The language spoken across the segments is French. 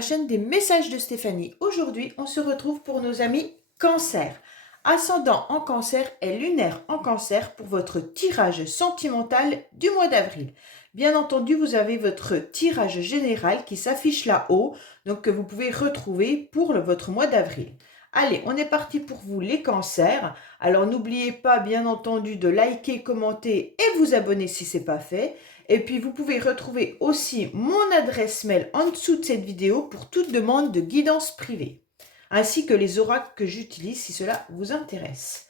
la chaîne des messages de Stéphanie. Aujourd'hui, on se retrouve pour nos amis Cancer. Ascendant en Cancer et lunaire en Cancer pour votre tirage sentimental du mois d'avril. Bien entendu, vous avez votre tirage général qui s'affiche là-haut, donc que vous pouvez retrouver pour votre mois d'avril. Allez, on est parti pour vous les cancers. Alors n'oubliez pas bien entendu de liker, commenter et vous abonner si ce n'est pas fait. Et puis vous pouvez retrouver aussi mon adresse mail en dessous de cette vidéo pour toute demande de guidance privée, ainsi que les oracles que j'utilise si cela vous intéresse.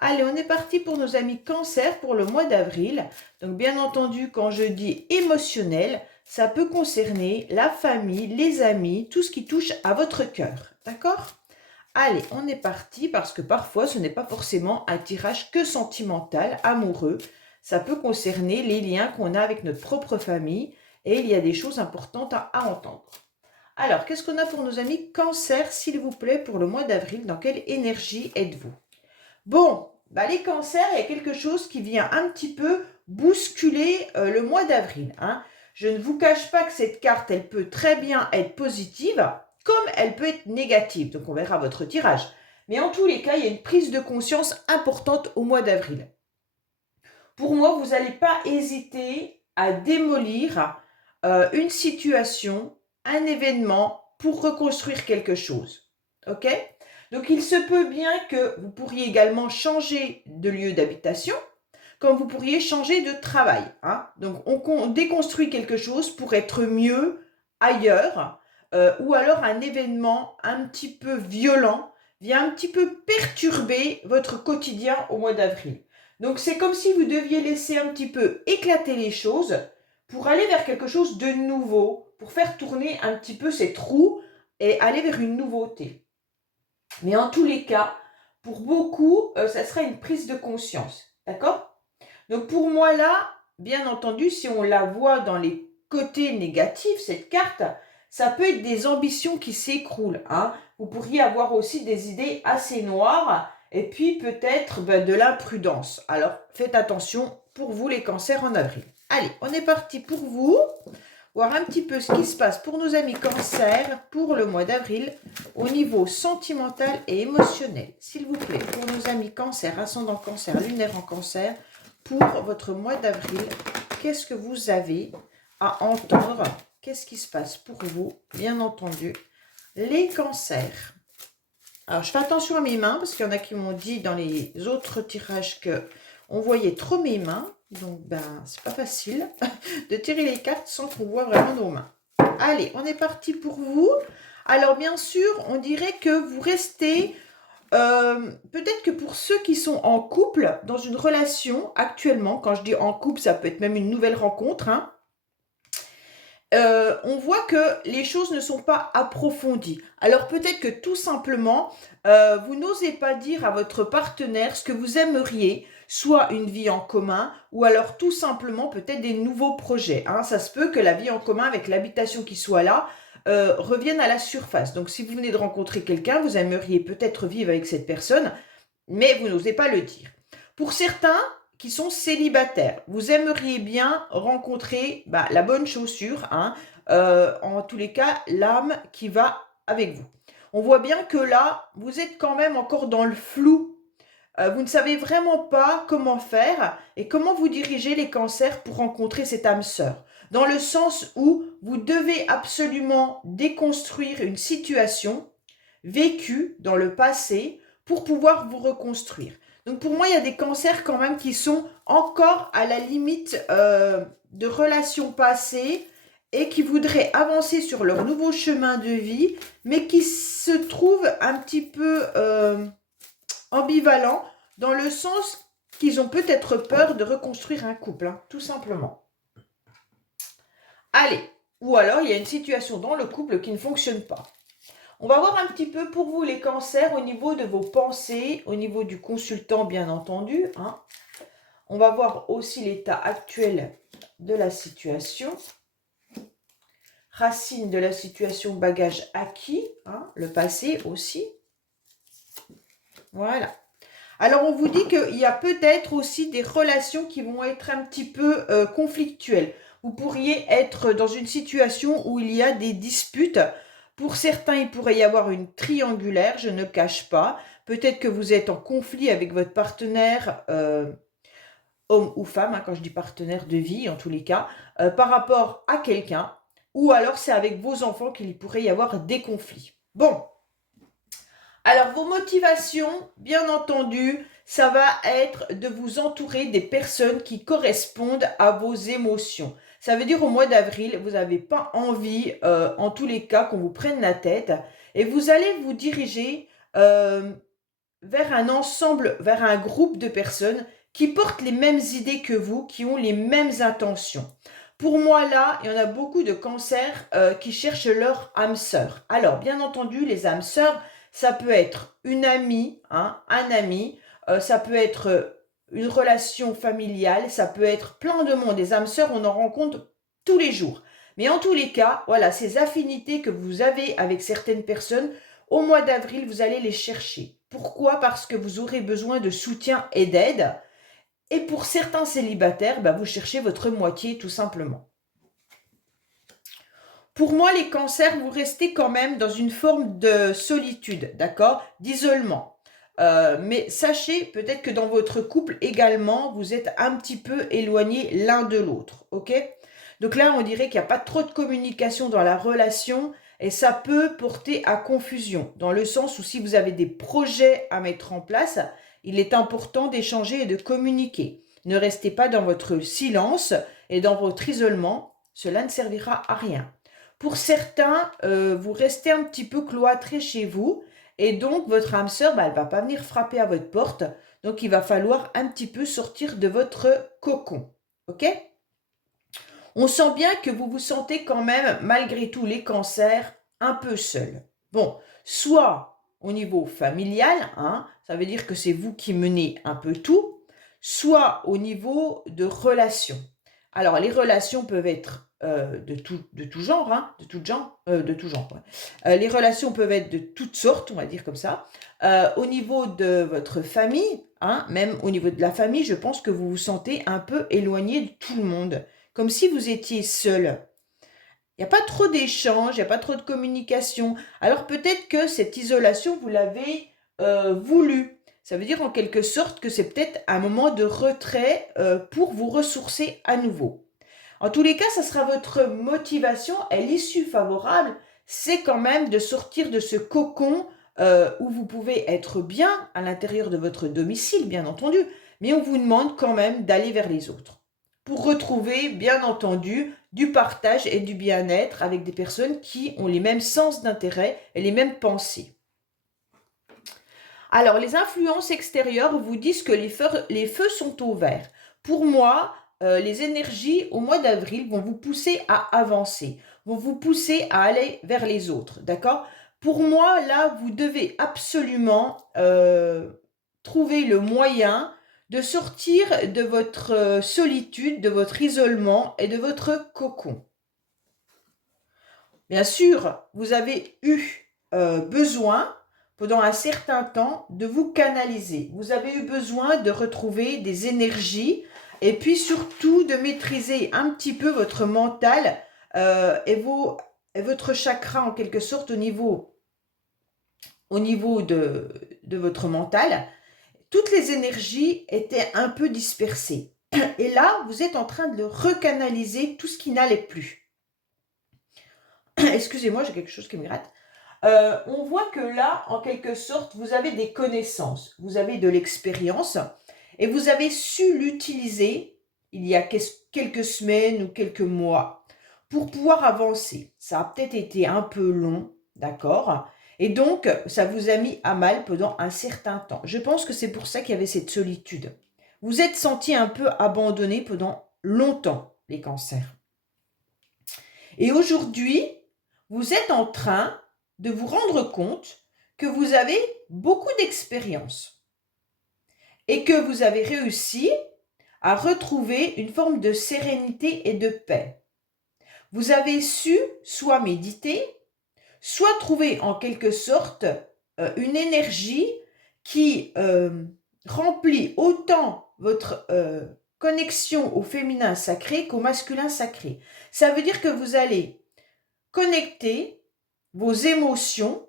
Allez, on est parti pour nos amis Cancer pour le mois d'avril. Donc bien entendu, quand je dis émotionnel, ça peut concerner la famille, les amis, tout ce qui touche à votre cœur. D'accord ? Allez, on est parti parce que parfois ce n'est pas forcément un tirage que sentimental, amoureux. Ça peut concerner les liens qu'on a avec notre propre famille et il y a des choses importantes à entendre. Alors, qu'est-ce qu'on a pour nos amis Cancer, s'il vous plaît, pour le mois d'avril? Dans quelle énergie êtes-vous? Bon, les cancers, il y a quelque chose qui vient un petit peu bousculer le mois d'avril. Je ne vous cache pas que cette carte, elle peut très bien être positive, comme elle peut être négative. Donc, on verra votre tirage. Mais en tous les cas, il y a une prise de conscience importante au mois d'avril. Pour moi, vous n'allez pas hésiter à démolir une situation, un événement pour reconstruire quelque chose. Ok ? Donc, il se peut bien que vous pourriez également changer de lieu d'habitation, comme vous pourriez changer de travail. Donc, on déconstruit quelque chose pour être mieux ailleurs, ou alors un événement un petit peu violent vient un petit peu perturber votre quotidien au mois d'avril. Donc, c'est comme si vous deviez laisser un petit peu éclater les choses pour aller vers quelque chose de nouveau, pour faire tourner un petit peu ces trous et aller vers une nouveauté. Mais en tous les cas, pour beaucoup, ça sera une prise de conscience. D'accord ? Donc, pour moi, là, bien entendu, si on la voit dans les côtés négatifs, cette carte, ça peut être des ambitions qui s'écroulent. Vous pourriez avoir aussi des idées assez noires et puis peut-être de l'imprudence. Alors, faites attention pour vous les cancers en avril. Allez, on est parti pour vous. Voir un petit peu ce qui se passe pour nos amis cancers pour le mois d'avril au niveau sentimental et émotionnel. S'il vous plaît, pour nos amis cancer, ascendant cancer, lunaire en cancer, pour votre mois d'avril, qu'est-ce que vous avez à entendre? Qu'est-ce qui se passe pour vous? Bien entendu, les cancers. Alors, je fais attention à mes mains parce qu'il y en a qui m'ont dit dans les autres tirages qu'on voyait trop mes mains. Donc, c'est pas facile de tirer les cartes sans qu'on voit vraiment nos mains. Allez, on est parti pour vous. Alors, bien sûr, on dirait que vous restez... peut-être que pour ceux qui sont en couple, dans une relation actuellement, quand je dis en couple, ça peut être même une nouvelle rencontre, on voit que les choses ne sont pas approfondies. Alors peut-être que tout simplement, vous n'osez pas dire à votre partenaire ce que vous aimeriez, soit une vie en commun, ou alors tout simplement peut-être des nouveaux projets. Ça se peut que la vie en commun avec l'habitation qui soit là revienne à la surface. Donc si vous venez de rencontrer quelqu'un, vous aimeriez peut-être vivre avec cette personne, mais vous n'osez pas le dire. Pour certains qui sont célibataires, vous aimeriez bien rencontrer la bonne chaussure, en tous les cas, l'âme qui va avec vous. On voit bien que là, vous êtes quand même encore dans le flou. Vous ne savez vraiment pas comment faire et comment vous diriger les cancers pour rencontrer cette âme sœur. Dans le sens où vous devez absolument déconstruire une situation vécue dans le passé pour pouvoir vous reconstruire. Donc pour moi, il y a des cancers quand même qui sont encore à la limite de relations passées et qui voudraient avancer sur leur nouveau chemin de vie, mais qui se trouvent un petit peu ambivalents dans le sens qu'ils ont peut-être peur de reconstruire un couple, tout simplement. Allez, ou alors il y a une situation dans le couple qui ne fonctionne pas. On va voir un petit peu pour vous les cancers au niveau de vos pensées, au niveau du consultant bien entendu. On va voir aussi l'état actuel de la situation. Racine de la situation, bagage acquis, le passé aussi. Voilà. Alors on vous dit qu'il y a peut-être aussi des relations qui vont être un petit peu conflictuelles. Vous pourriez être dans une situation où il y a des disputes Pour certains, il pourrait y avoir une triangulaire, je ne cache pas. Peut-être que vous êtes en conflit avec votre partenaire, homme ou femme, hein, quand je dis partenaire de vie en tous les cas, par rapport à quelqu'un, ou alors c'est avec vos enfants qu'il pourrait y avoir des conflits. Bon, alors vos motivations, bien entendu, ça va être de vous entourer des personnes qui correspondent à vos émotions. Ça veut dire au mois d'avril, vous n'avez pas envie, en tous les cas, qu'on vous prenne la tête, et vous allez vous diriger vers un ensemble, vers un groupe de personnes qui portent les mêmes idées que vous, qui ont les mêmes intentions. Pour moi, là, il y en a beaucoup de cancers qui cherchent leur âme sœur. Alors, bien entendu, les âmes sœurs, ça peut être une amie, hein, un ami, ça peut être une relation familiale, ça peut être plein de monde. Les âmes sœurs, on en rencontre tous les jours. Mais en tous les cas, voilà, ces affinités que vous avez avec certaines personnes, au mois d'avril, vous allez les chercher. Pourquoi? Parce que vous aurez besoin de soutien et d'aide. Et pour certains célibataires, vous cherchez votre moitié tout simplement. Pour moi, les cancers, vous restez quand même dans une forme de solitude, d'accord? D'isolement. Mais sachez peut-être que dans votre couple également, vous êtes un petit peu éloignés l'un de l'autre, ok? Donc là, on dirait qu'il n'y a pas trop de communication dans la relation et ça peut porter à confusion, dans le sens où si vous avez des projets à mettre en place, il est important d'échanger et de communiquer. Ne restez pas dans votre silence et dans votre isolement, cela ne servira à rien. Pour certains, vous restez un petit peu cloîtré chez vous et donc votre âme sœur, elle ne va pas venir frapper à votre porte. Donc, il va falloir un petit peu sortir de votre cocon. OK? On sent bien que vous vous sentez quand même, malgré tous les cancers, un peu seul. Bon, soit au niveau familial, hein, ça veut dire que c'est vous qui menez un peu tout, soit au niveau de relations. Alors, les relations peuvent être de tout genre, hein, de tout genre, ouais. Les relations peuvent être de toutes sortes, on va dire comme ça. Au niveau de votre famille, hein, même au niveau de la famille, je pense que vous vous sentez un peu éloigné de tout le monde, comme si vous étiez seul. Il n'y a pas trop d'échanges, il n'y a pas trop de communication. Alors peut-être que cette isolation, vous l'avez voulu. Ça veut dire en quelque sorte que c'est peut-être un moment de retrait pour vous ressourcer à nouveau. En tous les cas, ça sera votre motivation et l'issue favorable, c'est quand même de sortir de ce cocon où vous pouvez être bien à l'intérieur de votre domicile, bien entendu, mais on vous demande quand même d'aller vers les autres pour retrouver, bien entendu, du partage et du bien-être avec des personnes qui ont les mêmes sens d'intérêt et les mêmes pensées. Alors, les influences extérieures vous disent que les feux sont au vert. Pour moi, les énergies au mois d'avril vont vous pousser à avancer, vont vous pousser à aller vers les autres, d'accord? Pour moi, là, vous devez absolument trouver le moyen de sortir de votre solitude, de votre isolement et de votre cocon. Bien sûr, vous avez eu besoin pendant un certain temps de vous canaliser. Vous avez eu besoin de retrouver des énergies et puis surtout de maîtriser un petit peu votre mental et votre chakra en quelque sorte au niveau de votre mental. Toutes les énergies étaient un peu dispersées. Et là, vous êtes en train de recanaliser tout ce qui n'allait plus. Excusez-moi, j'ai quelque chose qui me gratte. On voit que là, en quelque sorte, vous avez des connaissances, vous avez de l'expérience et vous avez su l'utiliser il y a quelques semaines ou quelques mois pour pouvoir avancer. Ça a peut-être été un peu long, d'accord? Et donc, ça vous a mis à mal pendant un certain temps. Je pense que c'est pour ça qu'il y avait cette solitude. Vous êtes senti un peu abandonné pendant longtemps, les cancers. Et aujourd'hui, vous êtes en train de vous rendre compte que vous avez beaucoup d'expérience et que vous avez réussi à retrouver une forme de sérénité et de paix. Vous avez su soit méditer, soit trouver en quelque sorte une énergie qui remplit autant votre connexion au féminin sacré qu'au masculin sacré. Ça veut dire que vous allez connecter vos émotions,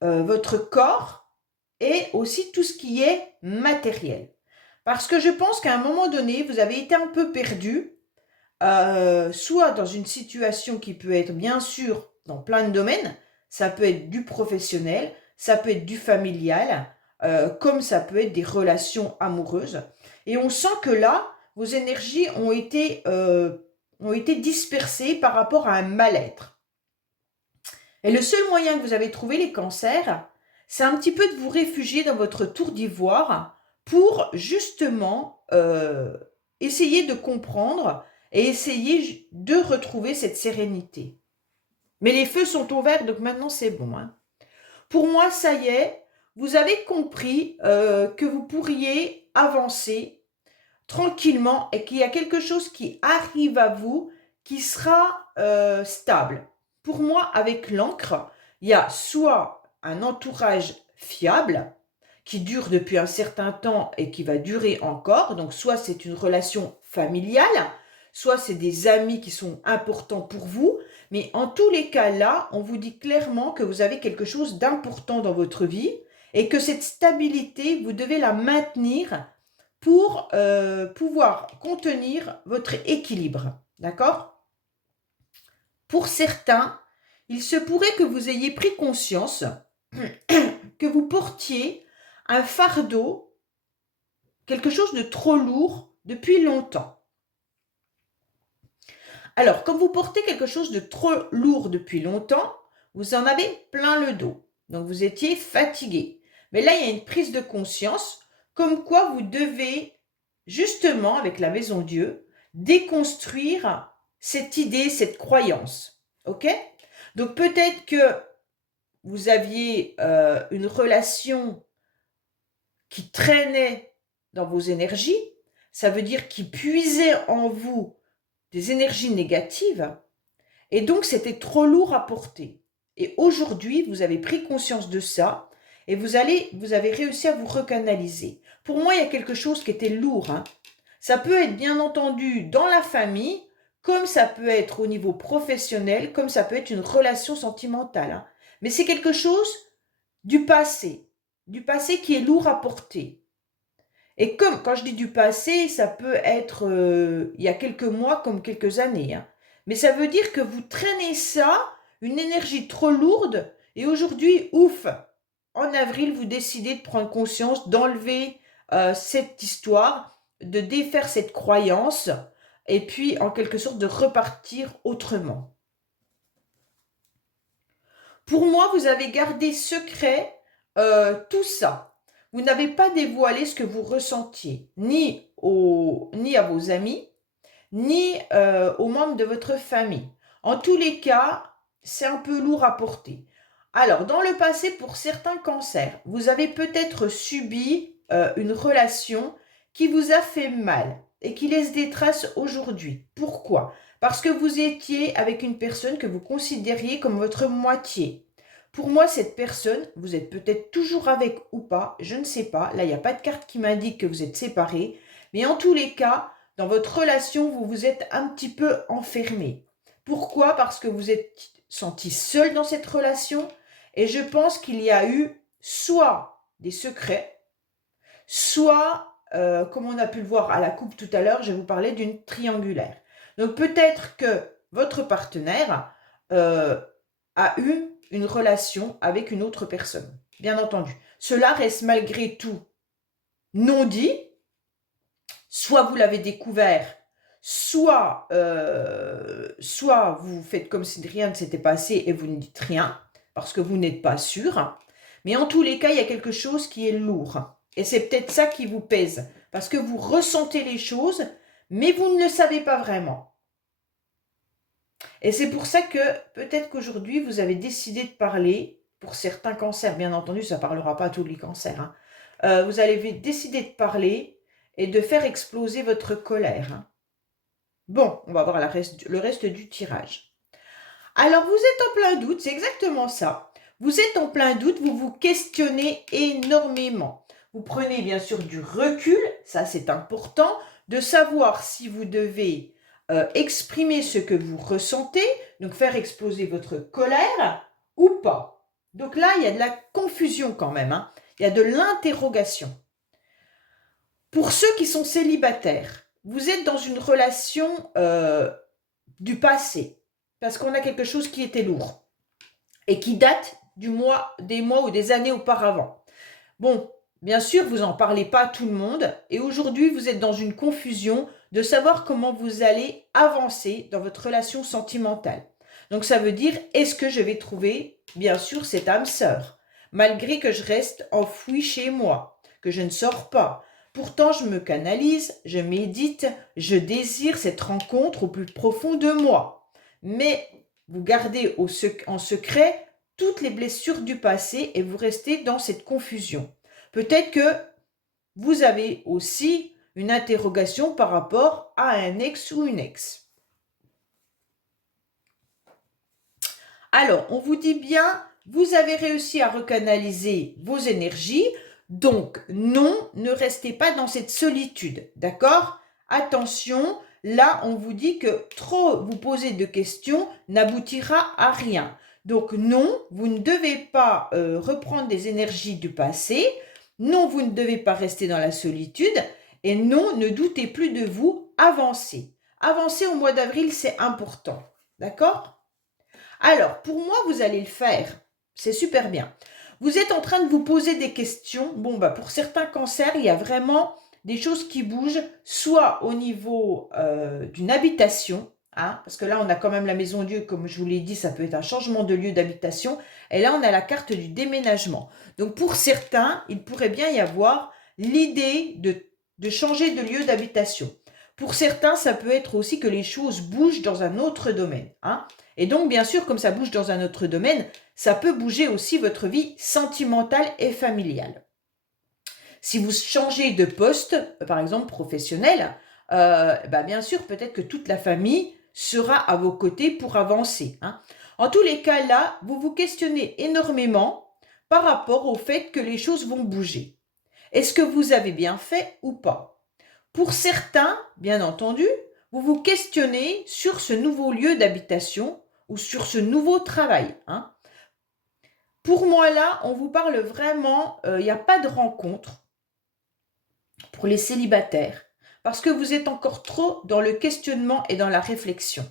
votre corps et aussi tout ce qui est matériel. Parce que je pense qu'à un moment donné, vous avez été un peu perdu, soit dans une situation qui peut être bien sûr dans plein de domaines, ça peut être du professionnel, ça peut être du familial, comme ça peut être des relations amoureuses. Et on sent que là, vos énergies ont été dispersées par rapport à un mal-être. Et le seul moyen que vous avez trouvé, les cancers, c'est un petit peu de vous réfugier dans votre tour d'ivoire pour justement essayer de comprendre et essayer de retrouver cette sérénité. Mais les feux sont ouverts, donc maintenant c'est bon, hein. Pour moi, ça y est, vous avez compris que vous pourriez avancer tranquillement et qu'il y a quelque chose qui arrive à vous qui sera stable. Pour moi, avec l'encre, il y a soit un entourage fiable qui dure depuis un certain temps et qui va durer encore, donc soit c'est une relation familiale, soit c'est des amis qui sont importants pour vous, mais en tous les cas là, on vous dit clairement que vous avez quelque chose d'important dans votre vie et que cette stabilité, vous devez la maintenir pour pouvoir contenir votre équilibre. D'accord? Pour certains, il se pourrait que vous ayez pris conscience que vous portiez un fardeau, quelque chose de trop lourd depuis longtemps. Alors, quand vous portez quelque chose de trop lourd depuis longtemps, vous en avez plein le dos. Donc, vous étiez fatigué. Mais là, il y a une prise de conscience comme quoi vous devez, justement, avec la Maison Dieu, déconstruire cette idée, cette croyance. OK? Donc, peut-être que vous aviez une relation qui traînait dans vos énergies, ça veut dire qui puisait en vous des énergies négatives, et donc c'était trop lourd à porter. Et aujourd'hui, vous avez pris conscience de ça, et vous avez réussi à vous recanaliser. Pour moi, il y a quelque chose qui était lourd, hein. Ça peut être bien entendu dans la famille, comme ça peut être au niveau professionnel, comme ça peut être une relation sentimentale, hein. Mais c'est quelque chose du passé qui est lourd à porter. Et comme, quand je dis du passé, ça peut être il y a quelques mois comme quelques années, hein. Mais ça veut dire que vous traînez ça, une énergie trop lourde, et aujourd'hui, ouf, en avril, vous décidez de prendre conscience, d'enlever cette histoire, de défaire cette croyance, et puis en quelque sorte de repartir autrement. Pour moi, vous avez gardé secret tout ça. Vous n'avez pas dévoilé ce que vous ressentiez, ni à vos amis, ni aux membres de votre famille. En tous les cas, c'est un peu lourd à porter. Alors, dans le passé, pour certains cancers, vous avez peut-être subi une relation qui vous a fait mal et qui laisse des traces aujourd'hui. Pourquoi? Parce que vous étiez avec une personne que vous considériez comme votre moitié. Pour moi, cette personne, vous êtes peut-être toujours avec ou pas, je ne sais pas. Là, il n'y a pas de carte qui m'indique que vous êtes séparés. Mais en tous les cas, dans votre relation, vous vous êtes un petit peu enfermé. Pourquoi? Parce que vous êtes senti seul dans cette relation. Et je pense qu'il y a eu soit des secrets, soit, comme on a pu le voir à la coupe tout à l'heure, je vais vous parler d'une triangulaire. Donc peut-être que votre partenaire a eu une relation avec une autre personne, bien entendu. Cela reste malgré tout non dit. Soit vous l'avez découvert, soit vous faites comme si rien ne s'était passé et vous ne dites rien, parce que vous n'êtes pas sûr. Mais en tous les cas, il y a quelque chose qui est lourd. Et c'est peut-être ça qui vous pèse, parce que vous ressentez les choses, mais vous ne le savez pas vraiment. Et c'est pour ça que peut-être qu'aujourd'hui, vous avez décidé de parler, pour certains cancers, bien entendu, ça ne parlera pas à tous les cancers, hein. Vous avez décidé de parler et de faire exploser votre colère, hein. Bon, on va voir le reste du tirage. Alors, vous êtes en plein doute, c'est exactement ça. Vous êtes en plein doute, vous vous questionnez énormément. Vous prenez bien sûr du recul, ça c'est important, de savoir si vous devez exprimer ce que vous ressentez, donc faire exploser votre colère ou pas. Donc là, il y a de la confusion quand même, hein. Il y a de l'interrogation. Pour ceux qui sont célibataires, vous êtes dans une relation du passé, parce qu'on a quelque chose qui était lourd et qui date des mois ou des années auparavant. Bon, bien sûr, vous n'en parlez pas à tout le monde et aujourd'hui, vous êtes dans une confusion de savoir comment vous allez avancer dans votre relation sentimentale. Donc, ça veut dire, est-ce que je vais trouver, bien sûr, cette âme sœur, malgré que je reste enfoui chez moi, que je ne sors pas. Pourtant, je me canalise, je médite, je désire cette rencontre au plus profond de moi. Mais vous gardez en secret toutes les blessures du passé et vous restez dans cette confusion. Peut-être que vous avez aussi une interrogation par rapport à un ex ou une ex. Alors, on vous dit bien, vous avez réussi à recanaliser vos énergies, donc non, ne restez pas dans cette solitude, d'accord? Attention, là, on vous dit que trop vous poser de questions n'aboutira à rien. Donc non, vous ne devez pas reprendre des énergies du passé, non, vous ne devez pas rester dans la solitude, et non, ne doutez plus de vous, avancez. Avancer au mois d'avril, c'est important, d'accord? Alors, pour moi, vous allez le faire. C'est super bien. Vous êtes en train de vous poser des questions. Bon, pour certains cancers, il y a vraiment des choses qui bougent, soit au niveau d'une habitation, hein, parce que là, on a quand même la maison-lieu, comme je vous l'ai dit, ça peut être un changement de lieu d'habitation. Et là, on a la carte du déménagement. Donc, pour certains, il pourrait bien y avoir l'idée de changer de lieu d'habitation. Pour certains, ça peut être aussi que les choses bougent dans un autre domaine, hein. Et donc, bien sûr, comme ça bouge dans un autre domaine, ça peut bouger aussi votre vie sentimentale et familiale. Si vous changez de poste, par exemple professionnel, bien sûr, peut-être que toute la famille sera à vos côtés pour avancer, hein. En tous les cas, là, vous vous questionnez énormément par rapport au fait que les choses vont bouger. Est-ce que vous avez bien fait ou pas? Pour certains, bien entendu, vous vous questionnez sur ce nouveau lieu d'habitation ou sur ce nouveau travail, hein. Pour moi, là, on vous parle vraiment, il n'y a pas de rencontre pour les célibataires parce que vous êtes encore trop dans le questionnement et dans la réflexion.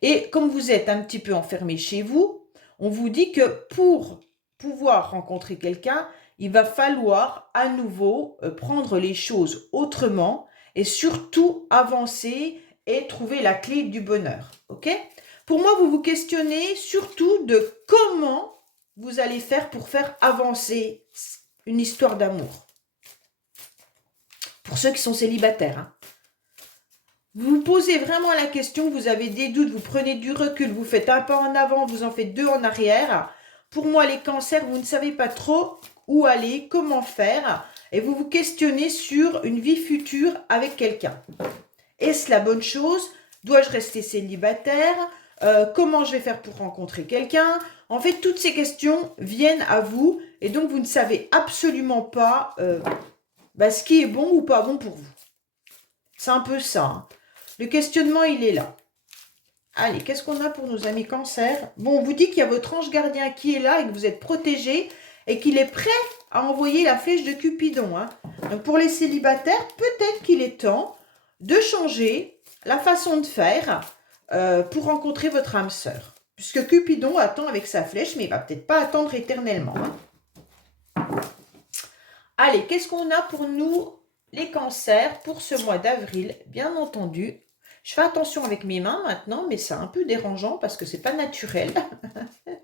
Et comme vous êtes un petit peu enfermé chez vous, on vous dit que pour pouvoir rencontrer quelqu'un, il va falloir à nouveau prendre les choses autrement et surtout avancer et trouver la clé du bonheur. Ok? Pour moi, vous vous questionnez surtout de comment vous allez faire pour faire avancer une histoire d'amour. Pour ceux qui sont célibataires, hein. Vous vous posez vraiment la question, vous avez des doutes, vous prenez du recul, vous faites un pas en avant, vous en faites deux en arrière. Pour moi, les cancers, vous ne savez pas trop où aller, comment faire, et vous vous questionnez sur une vie future avec quelqu'un. Est-ce la bonne chose? Dois-je rester célibataire? Comment je vais faire pour rencontrer quelqu'un? En fait, toutes ces questions viennent à vous, et donc vous ne savez absolument pas ce qui est bon ou pas bon pour vous. C'est un peu ça, hein. Le questionnement, il est là. Allez, qu'est-ce qu'on a pour nos amis cancer? Bon, on vous dit qu'il y a votre ange gardien qui est là et que vous êtes protégé et qu'il est prêt à envoyer la flèche de Cupidon, hein. Donc, pour les célibataires, peut-être qu'il est temps de changer la façon de faire pour rencontrer votre âme sœur. Puisque Cupidon attend avec sa flèche, mais il ne va peut-être pas attendre éternellement, hein. Allez, qu'est-ce qu'on a pour nous, les cancers, pour ce mois d'avril? Bien entendu, je fais attention avec mes mains maintenant, mais c'est un peu dérangeant parce que c'est pas naturel. Il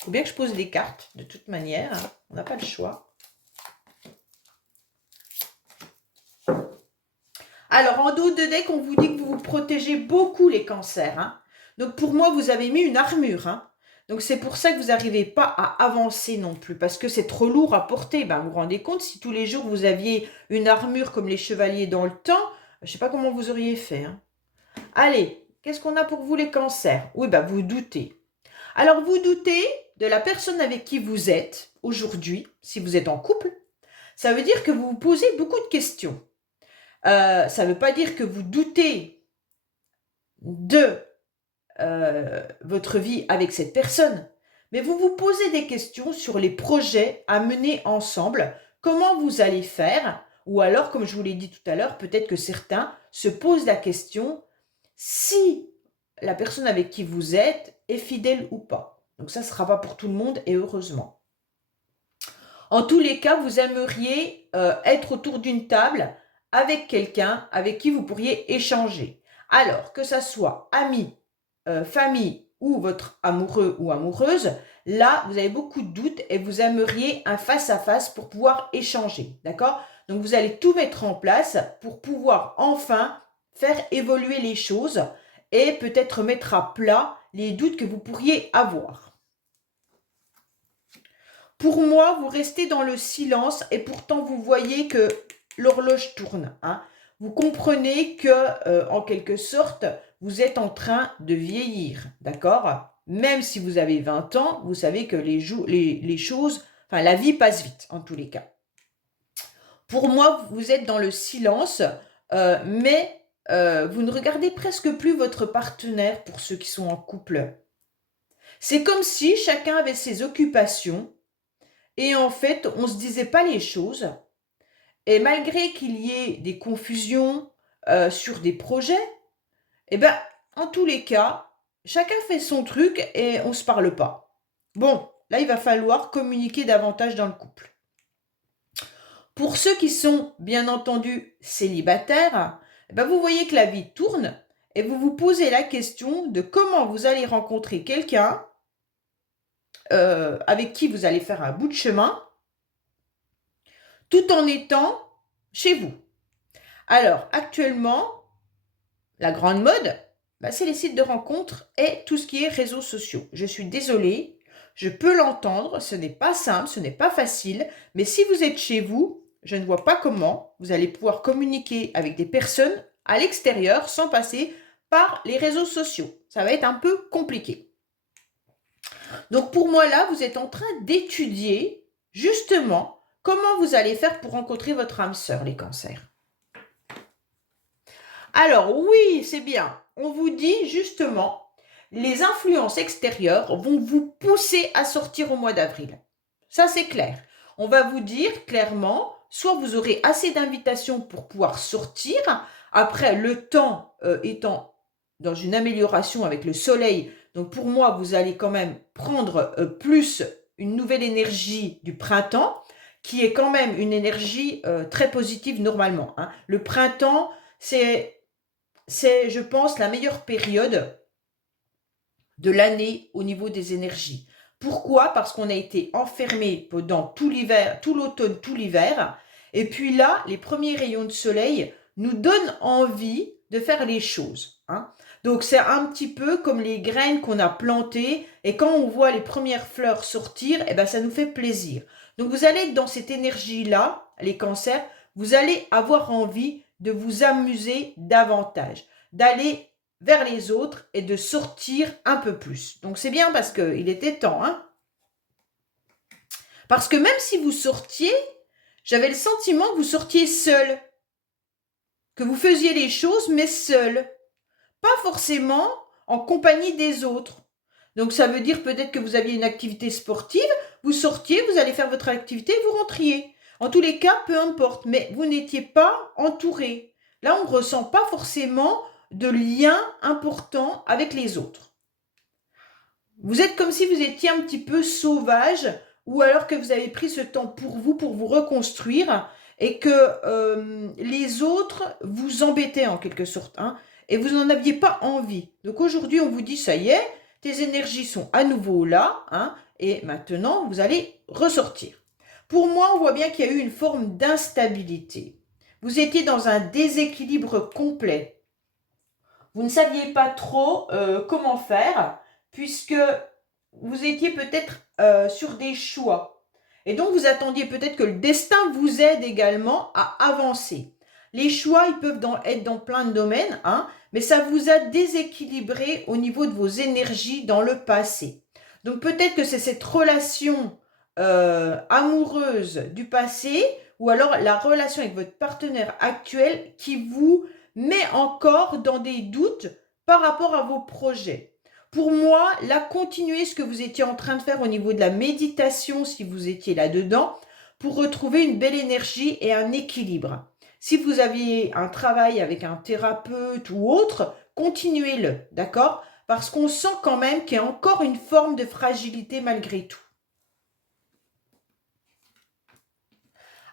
faut bien que je pose des cartes, de toute manière, hein. On n'a pas le choix. Alors, en dos de deck, on vous dit que vous vous protégez beaucoup, les cancers, hein. Donc, pour moi, vous avez mis une armure, hein. Donc, c'est pour ça que vous n'arrivez pas à avancer non plus, parce que c'est trop lourd à porter. Vous vous rendez compte, si tous les jours, vous aviez une armure comme les chevaliers dans le temps, je ne sais pas comment vous auriez fait, hein. Allez, qu'est-ce qu'on a pour vous, les cancers? Oui, vous doutez. Alors, vous doutez de la personne avec qui vous êtes aujourd'hui, si vous êtes en couple. Ça veut dire que vous vous posez beaucoup de questions. Ça ne veut pas dire que vous doutez de votre vie avec cette personne, mais vous vous posez des questions sur les projets à mener ensemble, comment vous allez faire, ou alors, comme je vous l'ai dit tout à l'heure, peut-être que certains se posent la question si la personne avec qui vous êtes est fidèle ou pas. Donc ça ne sera pas pour tout le monde et heureusement. En tous les cas, vous aimeriez être autour d'une table avec quelqu'un avec qui vous pourriez échanger. Alors, que ça soit ami, famille ou votre amoureux ou amoureuse, là, vous avez beaucoup de doutes et vous aimeriez un face-à-face pour pouvoir échanger, d'accord? Donc, vous allez tout mettre en place pour pouvoir enfin faire évoluer les choses et peut-être mettre à plat les doutes que vous pourriez avoir. Pour moi, vous restez dans le silence et pourtant vous voyez que l'horloge tourne, hein. Vous comprenez que, en quelque sorte, vous êtes en train de vieillir, d'accord? Même si vous avez 20 ans, vous savez que les choses, enfin la vie passe vite en tous les cas. Pour moi, vous êtes dans le silence, mais vous ne regardez presque plus votre partenaire pour ceux qui sont en couple. C'est comme si chacun avait ses occupations et en fait, on ne se disait pas les choses. Et malgré qu'il y ait des confusions sur des projets, eh ben, en tous les cas, chacun fait son truc et on ne se parle pas. Bon, là, il va falloir communiquer davantage dans le couple. Pour ceux qui sont, bien entendu, célibataires, eh ben, vous voyez que la vie tourne et vous vous posez la question de comment vous allez rencontrer quelqu'un avec qui vous allez faire un bout de chemin tout en étant chez vous. Alors, actuellement, la grande mode, c'est les sites de rencontres et tout ce qui est réseaux sociaux. Je suis désolée, je peux l'entendre, ce n'est pas simple, ce n'est pas facile, mais si vous êtes chez vous, je ne vois pas comment vous allez pouvoir communiquer avec des personnes à l'extérieur sans passer par les réseaux sociaux. Ça va être un peu compliqué. Donc pour moi là, vous êtes en train d'étudier justement comment vous allez faire pour rencontrer votre âme sœur, les cancers. Alors oui, c'est bien. On vous dit justement, les influences extérieures vont vous pousser à sortir au mois d'avril. Ça, c'est clair. On va vous dire clairement, soit vous aurez assez d'invitations pour pouvoir sortir, après le temps étant dans une amélioration avec le soleil, donc pour moi, vous allez quand même prendre plus une nouvelle énergie du printemps, qui est quand même une énergie très positive normalement, hein. Le printemps, c'est, je pense, la meilleure période de l'année au niveau des énergies. Pourquoi? Parce qu'on a été enfermé pendant tout l'hiver, tout l'automne, tout l'hiver. Et puis là, les premiers rayons de soleil nous donnent envie de faire les choses, hein. Donc, c'est un petit peu comme les graines qu'on a plantées. Et quand on voit les premières fleurs sortir, eh ben, ça nous fait plaisir. Donc, vous allez être dans cette énergie-là, les cancers. Vous allez avoir envie de vous amuser davantage, d'aller vers les autres et de sortir un peu plus. Donc c'est bien parce qu'il était temps, hein. Parce que même si vous sortiez, j'avais le sentiment que vous sortiez seul, que vous faisiez les choses mais seul, pas forcément en compagnie des autres. Donc ça veut dire peut-être que vous aviez une activité sportive, vous sortiez, vous allez faire votre activité, vous rentriez. En tous les cas, peu importe, mais vous n'étiez pas entouré. Là, on ne ressent pas forcément de lien important avec les autres. Vous êtes comme si vous étiez un petit peu sauvage ou alors que vous avez pris ce temps pour vous reconstruire et que les autres vous embêtaient en quelque sorte, hein, et vous n'en aviez pas envie. Donc aujourd'hui, on vous dit, ça y est, tes énergies sont à nouveau là, hein, et maintenant, vous allez ressortir. Pour moi, on voit bien qu'il y a eu une forme d'instabilité. Vous étiez dans un déséquilibre complet. Vous ne saviez pas trop comment faire, puisque vous étiez peut-être sur des choix. Et donc, vous attendiez peut-être que le destin vous aide également à avancer. Les choix, ils peuvent être dans plein de domaines, hein, mais ça vous a déséquilibré au niveau de vos énergies dans le passé. Donc, peut-être que c'est cette relation amoureuse du passé ou alors la relation avec votre partenaire actuel qui vous met encore dans des doutes par rapport à vos projets. Pour moi, là, continuez ce que vous étiez en train de faire au niveau de la méditation, si vous étiez là-dedans, pour retrouver une belle énergie et un équilibre. Si vous aviez un travail avec un thérapeute ou autre, continuez-le, d'accord? Parce qu'on sent quand même qu'il y a encore une forme de fragilité malgré tout.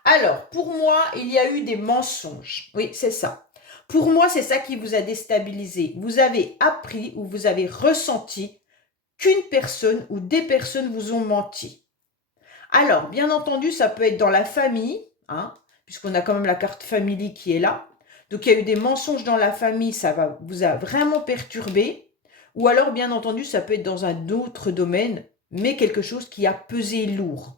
Alors, pour moi, il y a eu des mensonges. Oui, c'est ça. Pour moi, c'est ça qui vous a déstabilisé. Vous avez appris ou vous avez ressenti qu'une personne ou des personnes vous ont menti. Alors, bien entendu, ça peut être dans la famille, hein, puisqu'on a quand même la carte famille qui est là. Donc, il y a eu des mensonges dans la famille, vous a vraiment perturbé. Ou alors, bien entendu, ça peut être dans un autre domaine, mais quelque chose qui a pesé lourd.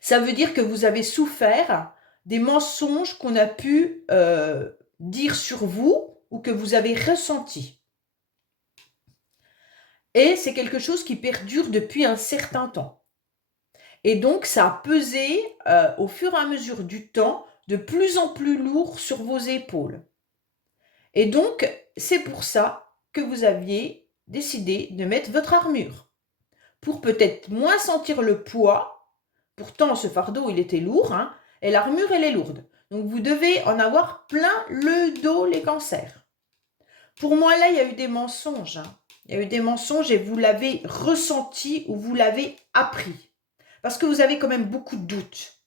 Ça veut dire que vous avez souffert des mensonges qu'on a pu dire sur vous ou que vous avez ressenti. Et c'est quelque chose qui perdure depuis un certain temps. Et donc, ça a pesé au fur et à mesure du temps de plus en plus lourd sur vos épaules. Et donc, c'est pour ça que vous aviez décidé de mettre votre armure. Pour peut-être moins sentir le poids. Pourtant, ce fardeau, il était lourd, hein, et l'armure, elle est lourde. Donc, vous devez en avoir plein le dos, les cancers. Pour moi, là, il y a eu des mensonges. Hein. Il y a eu des mensonges et vous l'avez ressenti ou vous l'avez appris. Parce que vous avez quand même beaucoup de doutes.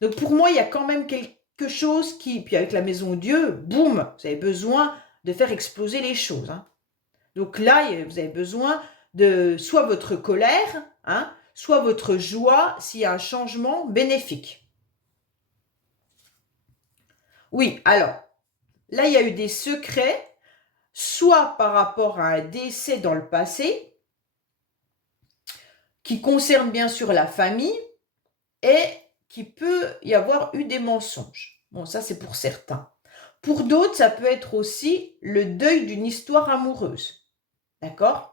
Donc, pour moi, il y a quand même quelque chose qui... Puis avec la maison Dieu, boum, vous avez besoin de faire exploser les choses. Hein. Donc là, vous avez besoin de soit votre colère, hein, soit votre joie s'il y a un changement bénéfique. Oui, alors, là, il y a eu des secrets, soit par rapport à un décès dans le passé, qui concerne bien sûr la famille, et qui peut y avoir eu des mensonges. Bon, ça, c'est pour certains. Pour d'autres, ça peut être aussi le deuil d'une histoire amoureuse. D'accord ?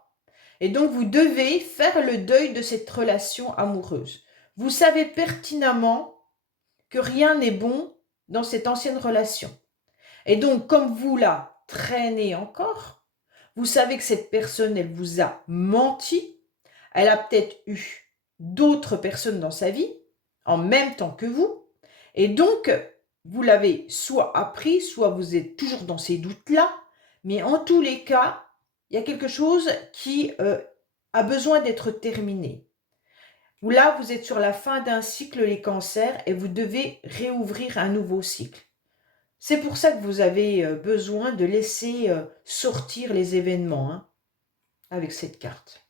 Et donc, vous devez faire le deuil de cette relation amoureuse. Vous savez pertinemment que rien n'est bon dans cette ancienne relation. Et donc, comme vous la traînez encore, vous savez que cette personne, elle vous a menti. Elle a peut-être eu d'autres personnes dans sa vie, en même temps que vous. Et donc, vous l'avez soit appris, soit vous êtes toujours dans ces doutes-là. Mais en tous les cas, il y a quelque chose qui a besoin d'être terminé. Là, vous êtes sur la fin d'un cycle, les cancers, et vous devez réouvrir un nouveau cycle. C'est pour ça que vous avez besoin de laisser sortir les événements hein, avec cette carte.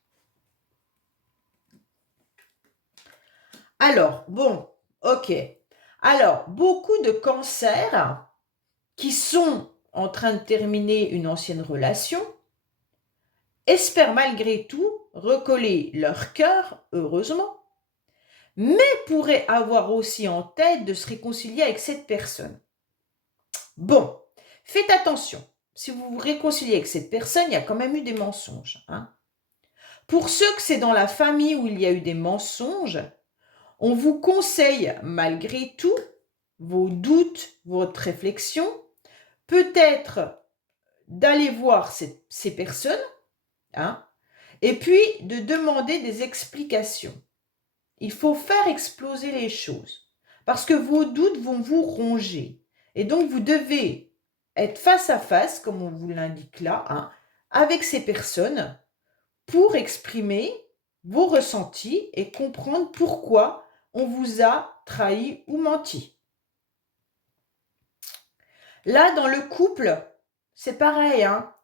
Alors, bon, ok. Alors, beaucoup de cancers qui sont en train de terminer une ancienne relation espèrent malgré tout recoller leur cœur, heureusement, mais pourraient avoir aussi en tête de se réconcilier avec cette personne. Bon, faites attention. Si vous vous réconciliez avec cette personne, il y a quand même eu des mensonges. Hein. Pour ceux que c'est dans la famille où il y a eu des mensonges, on vous conseille, malgré tout, vos doutes, votre réflexion, peut-être d'aller voir ces personnes, hein, et puis de demander des explications. Il faut faire exploser les choses, parce que vos doutes vont vous ronger. Et donc, vous devez être face à face, comme on vous l'indique là, hein, avec ces personnes, pour exprimer vos ressentis et comprendre pourquoi on vous a trahi ou menti. Là, dans le couple, c'est pareil. Hein.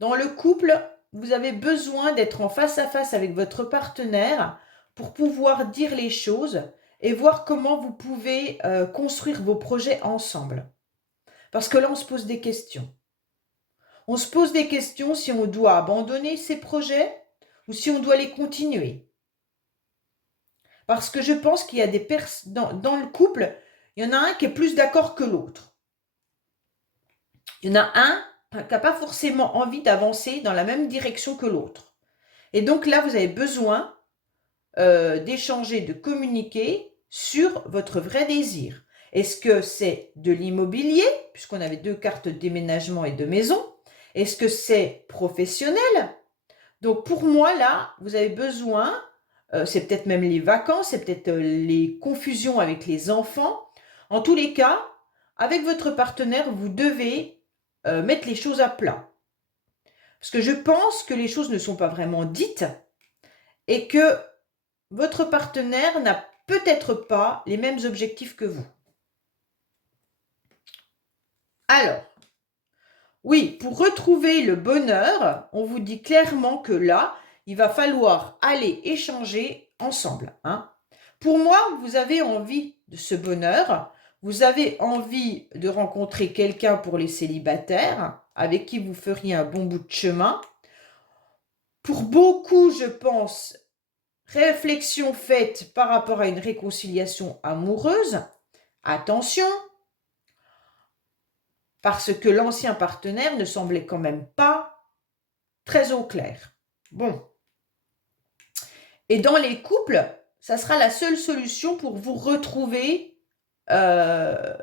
Dans le couple, vous avez besoin d'être en face à face avec votre partenaire pour pouvoir dire les choses et voir comment vous pouvez construire vos projets ensemble. Parce que là, on se pose des questions. On se pose des questions si on doit abandonner ces projets ou si on doit les continuer. Parce que je pense qu'il y a des personnes dans le couple, il y en a un qui est plus d'accord que l'autre. Il y en a un qui n'a pas forcément envie d'avancer dans la même direction que l'autre. Et donc là, vous avez besoin d'échanger, de communiquer sur votre vrai désir. Est-ce que c'est de l'immobilier, puisqu'on avait 2 cartes de déménagement et de maison? Est-ce que c'est professionnel? Donc pour moi, là, vous avez besoin, c'est peut-être même les vacances, c'est peut-être les confusions avec les enfants. En tous les cas, avec votre partenaire, vous devez mettre les choses à plat. Parce que je pense que les choses ne sont pas vraiment dites et que votre partenaire n'a peut-être pas les mêmes objectifs que vous. Alors, oui, pour retrouver le bonheur, on vous dit clairement que là, il va falloir aller échanger ensemble, hein. Pour moi, vous avez envie de ce bonheur, vous avez envie de rencontrer quelqu'un pour les célibataires, avec qui vous feriez un bon bout de chemin. Pour beaucoup, je pense, réflexion faite par rapport à une réconciliation amoureuse. Attention, parce que l'ancien partenaire ne semblait quand même pas très au clair. Bon. Et dans les couples, ça sera la seule solution pour euh,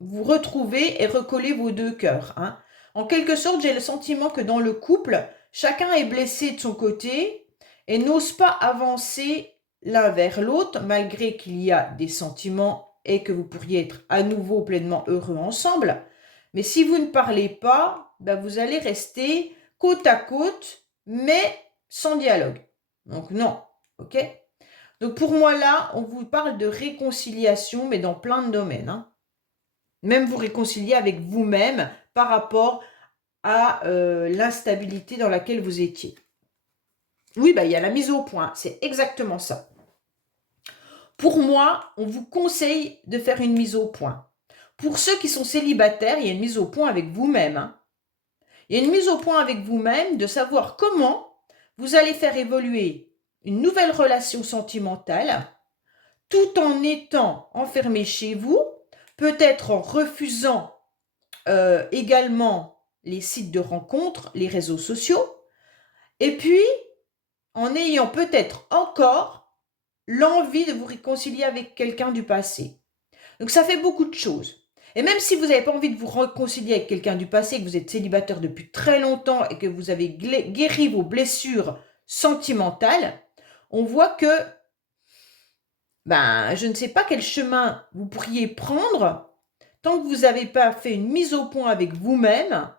vous retrouver et recoller vos 2 cœurs, hein. En quelque sorte, j'ai le sentiment que dans le couple, chacun est blessé de son côté et n'ose pas avancer l'un vers l'autre, malgré qu'il y a des sentiments et que vous pourriez être à nouveau pleinement heureux ensemble. Mais si vous ne parlez pas, ben vous allez rester côte à côte, mais sans dialogue. Donc non, ok? Donc pour moi là, on vous parle de réconciliation, mais dans plein de domaines, hein. Même vous réconcilier avec vous-même par rapport à l'instabilité dans laquelle vous étiez. Oui, bah, il y a la mise au point, c'est exactement ça. Pour moi, on vous conseille de faire une mise au point. Pour ceux qui sont célibataires, il y a une mise au point avec vous-même, hein. Il y a une mise au point avec vous-même de savoir comment vous allez faire évoluer une nouvelle relation sentimentale tout en étant enfermé chez vous, peut-être en refusant également les sites de rencontres, les réseaux sociaux, et puis en ayant peut-être encore l'envie de vous réconcilier avec quelqu'un du passé. Donc ça fait beaucoup de choses. Et même si vous n'avez pas envie de vous réconcilier avec quelqu'un du passé, que vous êtes célibataire depuis très longtemps et que vous avez guéri vos blessures sentimentales, on voit que je ne sais pas quel chemin vous pourriez prendre tant que vous n'avez pas fait une mise au point avec vous-même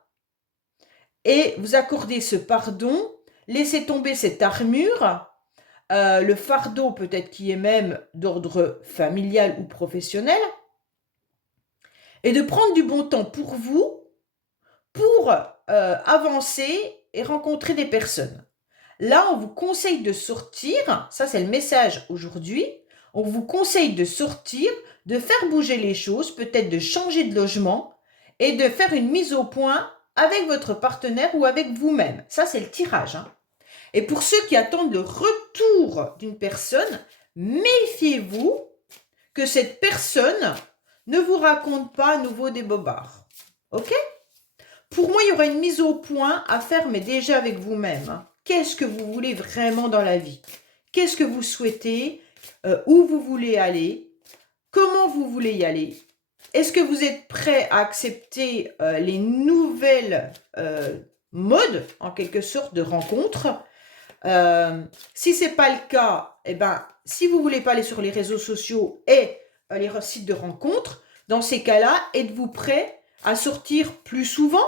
et vous accordez ce pardon, laissez tomber cette armure, le fardeau peut-être qui est même d'ordre familial ou professionnel, et de prendre du bon temps pour vous, pour avancer et rencontrer des personnes. Là, on vous conseille de sortir, ça c'est le message aujourd'hui, on vous conseille de sortir, de faire bouger les choses, peut-être de changer de logement et de faire une mise au point avec votre partenaire ou avec vous-même. Ça, c'est le tirage, hein. Et pour ceux qui attendent le retour d'une personne, méfiez-vous que cette personne ne vous raconte pas à nouveau des bobards. Ok? Pour moi, il y aura une mise au point à faire, mais déjà avec vous-même, hein. Qu'est-ce que vous voulez vraiment dans la vie? Qu'est-ce que vous souhaitez? Où vous voulez aller? Comment vous voulez y aller? Est-ce que vous êtes prêt à accepter les nouvelles modes, en quelque sorte, de rencontre? Si ce n'est pas le cas, eh ben, si vous ne voulez pas aller sur les réseaux sociaux et les sites de rencontres, dans ces cas-là, êtes-vous prêt à sortir plus souvent,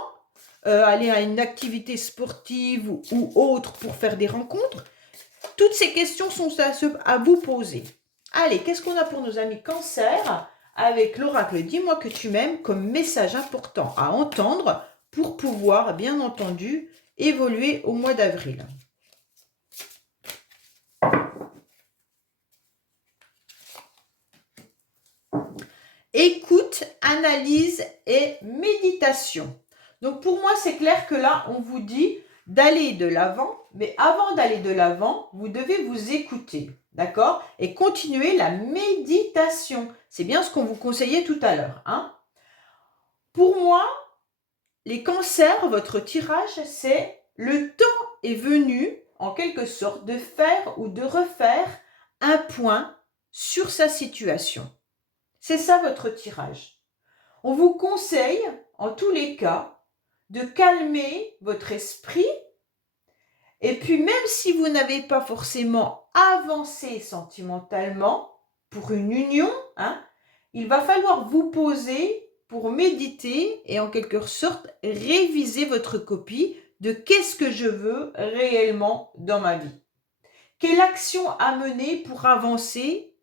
aller à une activité sportive ou autre pour faire des rencontres? Toutes ces questions sont à vous poser. Allez, qu'est-ce qu'on a pour nos amis Cancer avec l'oracle Dis-moi que tu m'aimes comme message important à entendre pour pouvoir, bien entendu, évoluer au mois d'avril? Écoute, analyse et méditation. Donc pour moi, c'est clair que là, on vous dit d'aller de l'avant, mais avant d'aller de l'avant, vous devez vous écouter, d'accord? Et continuer la méditation. C'est bien ce qu'on vous conseillait tout à l'heure, hein? Pour moi, les cancers, votre tirage, c'est le temps est venu, en quelque sorte, de faire ou de refaire un point sur sa situation. C'est ça votre tirage. On vous conseille, en tous les cas, de calmer votre esprit. Et puis, même si vous n'avez pas forcément avancé sentimentalement pour une union, il va falloir vous poser pour méditer et en quelque sorte réviser votre copie de qu'est-ce que je veux réellement dans ma vie. Quelle action à mener pour avancer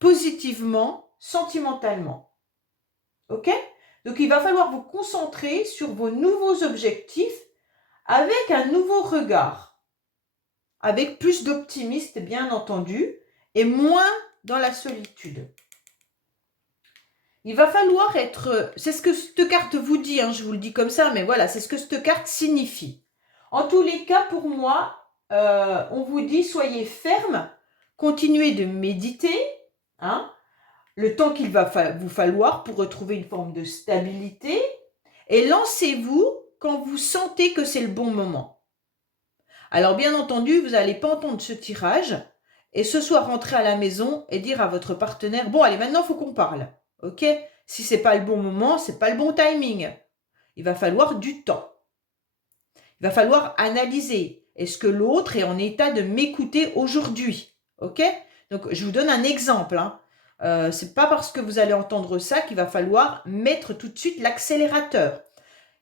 positivement, sentimentalement. Ok? Donc, il va falloir vous concentrer sur vos nouveaux objectifs avec un nouveau regard, avec plus d'optimisme, bien entendu, et moins dans la solitude. Il va falloir être... C'est ce que cette carte vous dit, je vous le dis comme ça, mais voilà, c'est ce que cette carte signifie. En tous les cas, pour moi, on vous dit, soyez ferme, continuez de méditer, le temps qu'il va vous falloir pour retrouver une forme de stabilité, et lancez-vous quand vous sentez que c'est le bon moment. Alors, bien entendu, vous n'allez pas entendre ce tirage, et ce soir, rentrer à la maison et dire à votre partenaire, bon, allez, maintenant, il faut qu'on parle. Ok? Si ce n'est pas le bon moment, ce n'est pas le bon timing. Il va falloir du temps. Il va falloir analyser. Est-ce que l'autre est en état de m'écouter aujourd'hui? Ok? Donc, je vous donne un exemple. Ce n'est pas parce que vous allez entendre ça qu'il va falloir mettre tout de suite l'accélérateur.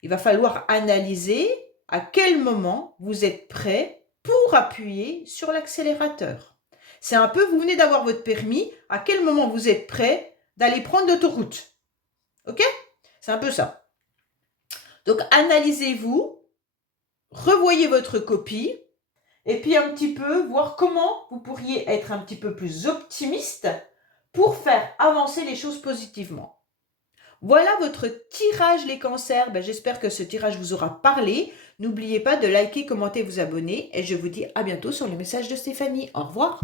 Il va falloir analyser à quel moment vous êtes prêt pour appuyer sur l'accélérateur. C'est un peu, vous venez d'avoir votre permis, à quel moment vous êtes prêt d'aller prendre l'autoroute. Ok? C'est un peu ça. Donc, analysez-vous, revoyez votre copie, et puis un petit peu voir comment vous pourriez être un petit peu plus optimiste pour faire avancer les choses positivement. Voilà votre tirage les cancers. J'espère que ce tirage vous aura parlé. N'oubliez pas de liker, commenter, vous abonner, et je vous dis à bientôt sur le message de Stéphanie. Au revoir.